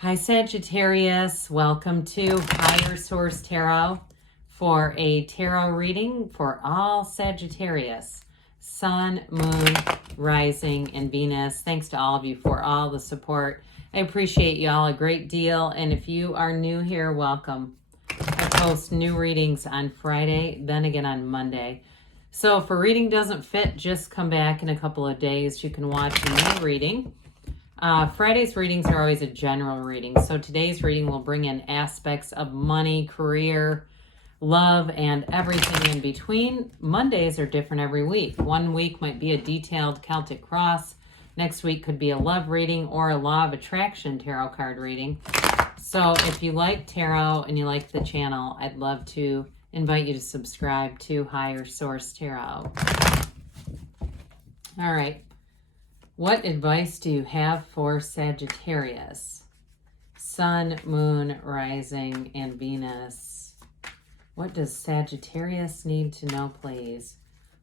Hi Sagittarius, welcome to Higher Source Tarot for a tarot reading for all Sagittarius, Sun, Moon, Rising, and Venus. Thanks to all of you for all the support. I appreciate you all a great deal, and if you are new here, welcome. I post new readings on Friday, then again on Monday. So if a reading doesn't fit, just come back in a couple of days. You can watch a new reading. Friday's readings are always a general reading. So today's reading will bring in aspects of money, career, love, and everything in between. Mondays are different every week. One week might be a detailed Celtic cross. Next week could be a love reading or a law of attraction tarot card reading. So if you like tarot and you like the channel, I'd love to invite you to subscribe to Higher Source Tarot. All right. What advice do you have for Sagittarius? Sun, Moon, Rising, and Venus. What does Sagittarius need to know, please,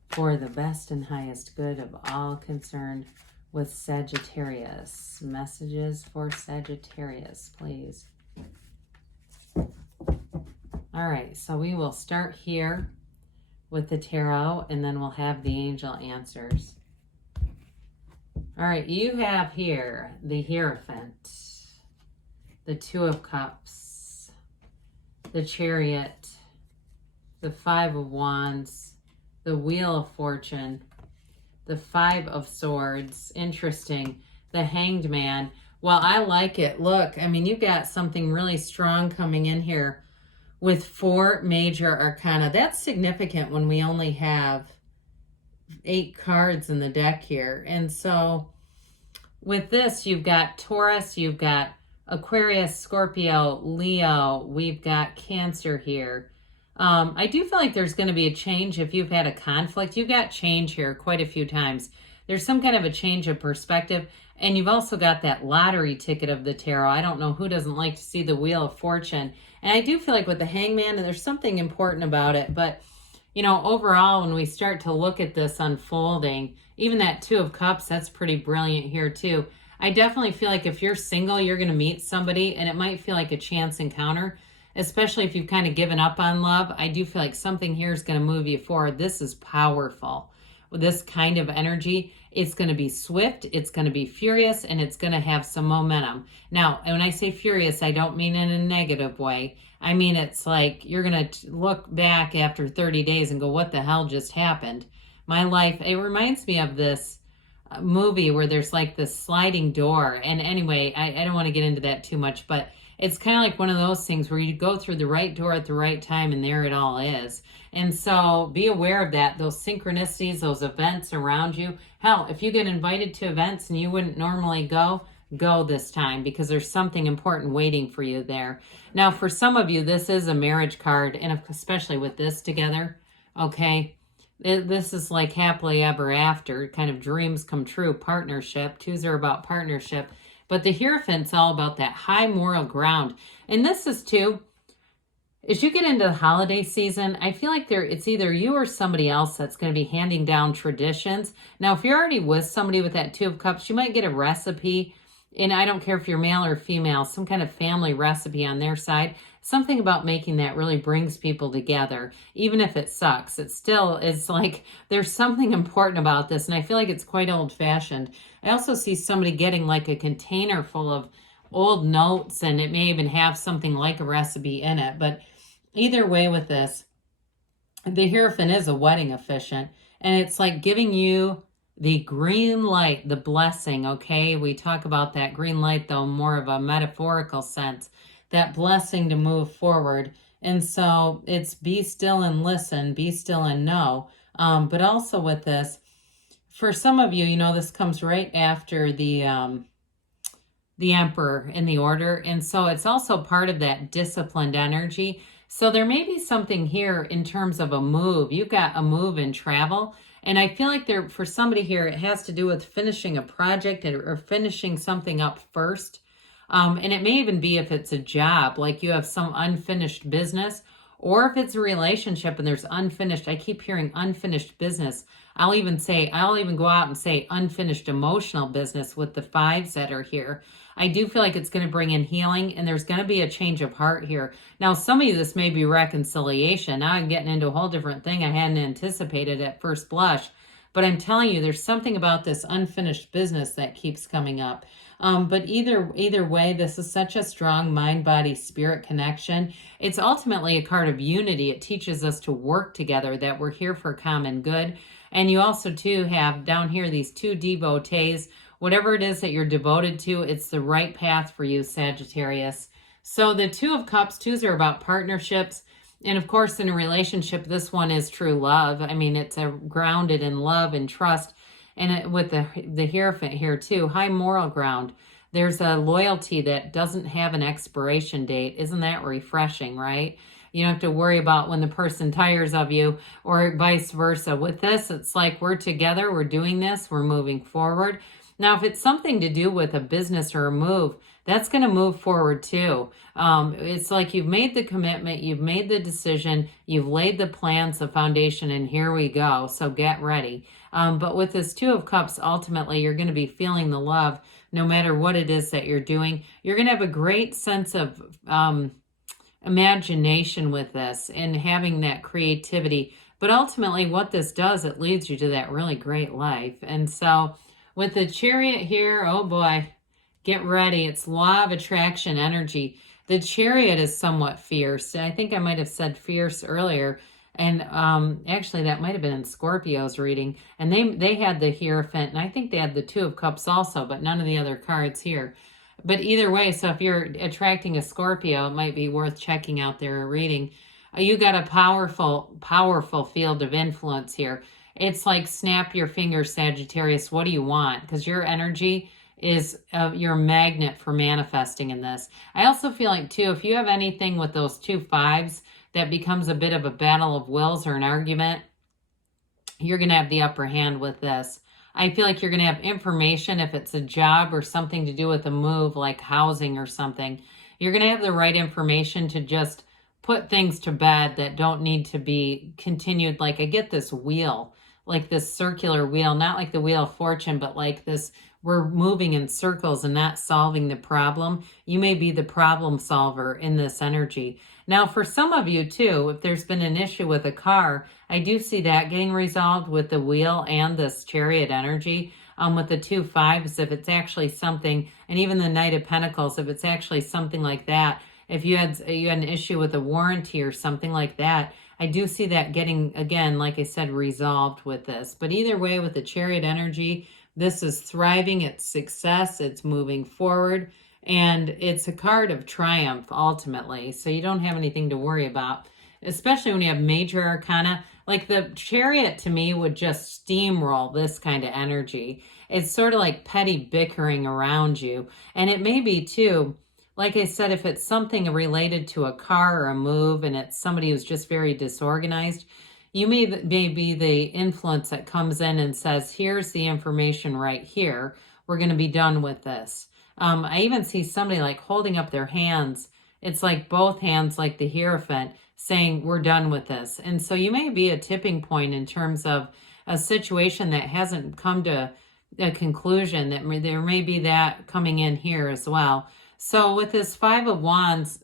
for the best and highest good of all concerned with Sagittarius? Messages for Sagittarius, please. All right, so we will start here with the tarot, and then we'll have the angel answers. All right, you have here the Hierophant, the Two of Cups, the Chariot, the Five of Wands, the Wheel of Fortune, the Five of Swords. Interesting. The Hanged Man. Well, I like it. Look, I mean, you got something really strong coming in here with 4 major arcana. That's significant when we only have 8 cards in the deck here. And so with this, you've got Taurus, you've got Aquarius, Scorpio, Leo, we've got Cancer here. I do feel like there's going to be a change if you've had a conflict. You've got change here quite a few times. There's some kind of a change of perspective. And you've also got that lottery ticket of the tarot. I don't know who doesn't like to see the Wheel of Fortune. And I do feel like with the Hangman, and there's something important about it, but you know, overall, when we start to look at this unfolding, even that Two of Cups, that's pretty brilliant here too. I definitely feel like if you're single, you're going to meet somebody, and it might feel like a chance encounter, especially if you've kind of given up on love. I do feel like something here is going to move you forward. This is powerful. With this kind of energy, it's going to be swift, it's going to be furious, and it's going to have some momentum. Now, when I say furious, I don't mean in a negative way. I mean, it's like you're going to look back after 30 days and go, what the hell just happened? My life, it reminds me of this movie where there's like this sliding door. And anyway, I don't want to get into that too much, but it's kind of like one of those things where you go through the right door at the right time, and there it all is. And so be aware of that, those synchronicities, those events around you. Hell, if you get invited to events and you wouldn't normally go this time, because there's something important waiting for you there. Now, for some of you, this is a marriage card, and especially with this together, okay? This is like happily ever after, kind of dreams come true, partnership. 2s are about partnership. But the Hierophant's all about that high moral ground. And this is too, as you get into the holiday season, I feel like it's either you or somebody else that's going to be handing down traditions. Now, if you're already with somebody with that Two of Cups, you might get a recipe. And I don't care if you're male or female, some kind of family recipe on their side. Something about making that really brings people together. Even if it sucks, it still is like there's something important about this. And I feel like it's quite old-fashioned. I also see somebody getting like a container full of old notes, and it may even have something like a recipe in it. But either way with this, the Hierophant is a wedding officiant. And it's like giving you the green light, the blessing, okay? We talk about that green light, though, more of a metaphorical sense, that blessing to move forward. And so it's be still and listen, be still and know. But also with this, for some of you, you know, this comes right after the Emperor in the order. And so it's also part of that disciplined energy. So there may be something here in terms of a move. You've got a move in travel. And I feel like for somebody here, it has to do with finishing a project or finishing something up first. And it may even be if it's a job, like you have some unfinished business, or if it's a relationship and there's unfinished, I keep hearing unfinished business. I'll even go out and say unfinished emotional business with the fives that are here. I do feel like it's going to bring in healing, and there's going to be a change of heart here. Now, some of you, this may be reconciliation. Now I'm getting into a whole different thing I hadn't anticipated at first blush. But I'm telling you, there's something about this unfinished business that keeps coming up. But either way, this is such a strong mind, body, spirit connection. It's ultimately a card of unity. It teaches us to work together, that we're here for common good. And you also, too, have down here these two devotees. Whatever it is that you're devoted to, it's the right path for you, Sagittarius. So the Two of Cups, twos are about partnerships. And of course, in a relationship, this one is true love. I mean, it's grounded in love and trust. And with the Hierophant here too, high moral ground. There's a loyalty that doesn't have an expiration date. Isn't that refreshing, right? You don't have to worry about when the person tires of you, or vice versa. With this, it's like we're together, we're doing this, we're moving forward. Now, if it's something to do with a business or a move, that's going to move forward too. It's like you've made the commitment, you've made the decision, you've laid the plans, the foundation, and here we go. So get ready. But with this Two of Cups, ultimately, you're going to be feeling the love no matter what it is that you're doing. You're going to have a great sense of imagination with this and having that creativity. But ultimately, what this does, it leads you to that really great life. And so with the Chariot here, oh boy, get ready. It's law of attraction energy. The Chariot is somewhat fierce. I think I might have said fierce earlier. And actually, that might have been in Scorpio's reading. And they had the Hierophant, and I think they had the Two of Cups also, but none of the other cards here. But either way, so if you're attracting a Scorpio, it might be worth checking out their reading. You got a powerful, powerful field of influence here. It's like snap your fingers, Sagittarius. What do you want? Because your energy is your magnet for manifesting in this. I also feel like, too, if you have anything with those two fives that becomes a bit of a battle of wills or an argument, you're going to have the upper hand with this. I feel like you're going to have information if it's a job or something to do with a move like housing or something. You're going to have the right information to just put things to bed that don't need to be continued. Like I get this wheel, like this circular wheel, not like the Wheel of Fortune, but like this, we're moving in circles and not solving the problem. You may be the problem solver in this energy. Now, for some of you too, if there's been an issue with a car, I do see that getting resolved with the wheel and this Chariot energy. With the two fives, if it's actually something, and even the Knight of Pentacles, if it's actually something like that, if you had an issue with a warranty or something like that, I do see that getting, again, like I said, resolved with this. But either way, with the Chariot energy, this is thriving, it's success, it's moving forward, and it's a card of triumph, ultimately. So you don't have anything to worry about, especially when you have major arcana. Like the Chariot, to me, would just steamroll this kind of energy. It's sort of like petty bickering around you. And it may be, too, like I said, if it's something related to a car or a move and it's somebody who's just very disorganized, you may be the influence that comes in and says, here's the information right here. We're going to be done with this. I even see somebody like holding up their hands. It's like both hands, like the Hierophant, saying, we're done with this. And so you may be a tipping point in terms of a situation that hasn't come to a conclusion. That there may be that coming in here as well. So with this Five of Wands,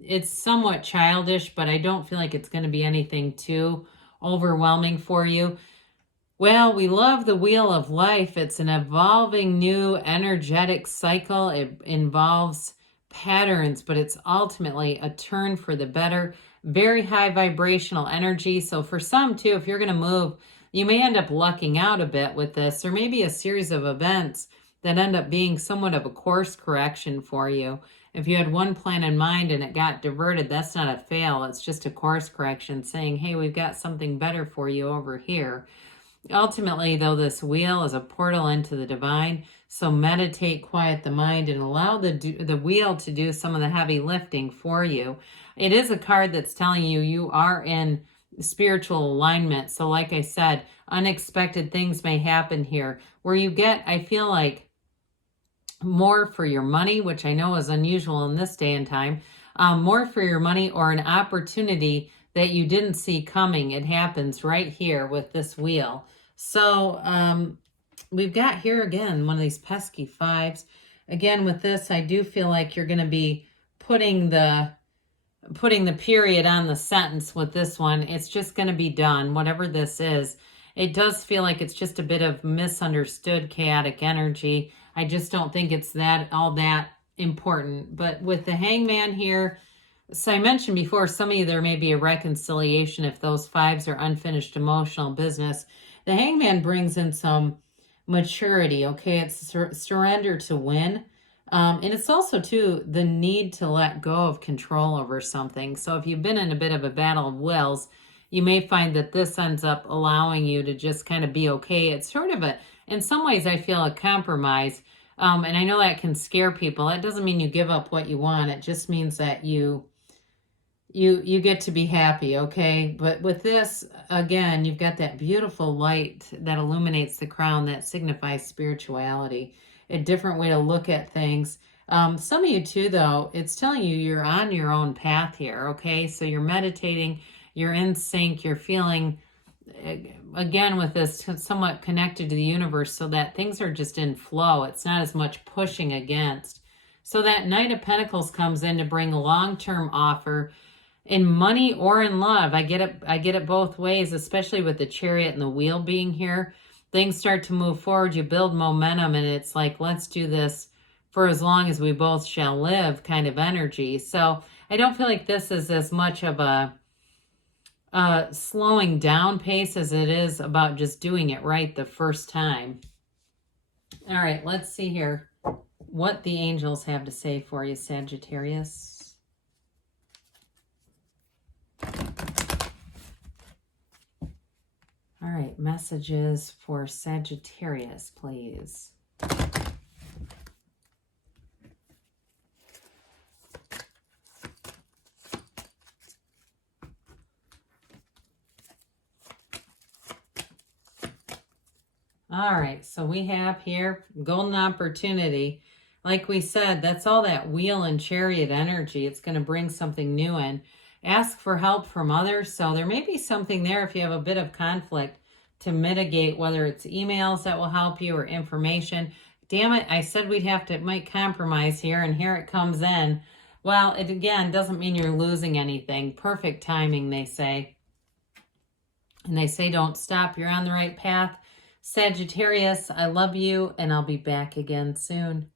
it's somewhat childish, but I don't feel like it's going to be anything too overwhelming for you. Well, we love the Wheel of Life. It's an evolving new energetic cycle. It involves patterns, but it's ultimately a turn for the better. Very high vibrational energy. So for some too, if you're going to move, you may end up lucking out a bit with this, or maybe a series of events that end up being somewhat of a course correction for you. If you had one plan in mind and it got diverted, that's not a fail. It's just a course correction saying, hey, we've got something better for you over here. Ultimately, though, this wheel is a portal into the divine. So meditate, quiet the mind, and allow the wheel to do some of the heavy lifting for you. It is a card that's telling you you are in spiritual alignment. So like I said, unexpected things may happen here where you get, I feel like, more for your money, which I know is unusual in this day and time, more for your money, or an opportunity that you didn't see coming. It happens right here with this wheel. So we've got here again one of these pesky fives. Again, with this, I do feel like you're going to be putting the period on the sentence with this one. It's just going to be done, whatever this is. It does feel like it's just a bit of misunderstood chaotic energy. I just don't think it's all that important. But with the Hangman here, so I mentioned before, some of you, there may be a reconciliation if those fives are unfinished emotional business. The Hangman brings in some maturity, okay? It's surrender to win. And it's also, too, the need to let go of control over something. So if you've been in a bit of a battle of wills, you may find that this ends up allowing you to just kind of be okay. It's sort of in some ways, I feel a compromise. And I know that can scare people. That doesn't mean you give up what you want. It just means that you get to be happy, okay? But with this, again, you've got that beautiful light that illuminates the crown that signifies spirituality, a different way to look at things. Some of you too, though, it's telling you you're on your own path here, okay? So you're meditating, you're in sync, you're feeling, again, with this, somewhat connected to the universe, so that things are just in flow. It's not as much pushing against. So that Knight of Pentacles comes in to bring a long-term offer in money or in love. I get it both ways, especially with the Chariot and the Wheel being here. Things start to move forward, you build momentum, and it's like, let's do this for as long as we both shall live kind of energy. So I don't feel like this is as much of a slowing down pace as it is about just doing it right the first time. All right, let's see here what the angels have to say for you, Sagittarius. All right, messages for Sagittarius, please. All right, so we have here golden opportunity. Like we said, that's all that Wheel and Chariot energy. It's going to bring something new in. Ask for help from others. So there may be something there if you have a bit of conflict to mitigate, whether it's emails that will help you or information. Damn it, I said might compromise here, and here it comes in. Well, it again doesn't mean you're losing anything. Perfect timing, they say. And they say don't stop. You're on the right path. Sagittarius, I love you, and I'll be back again soon.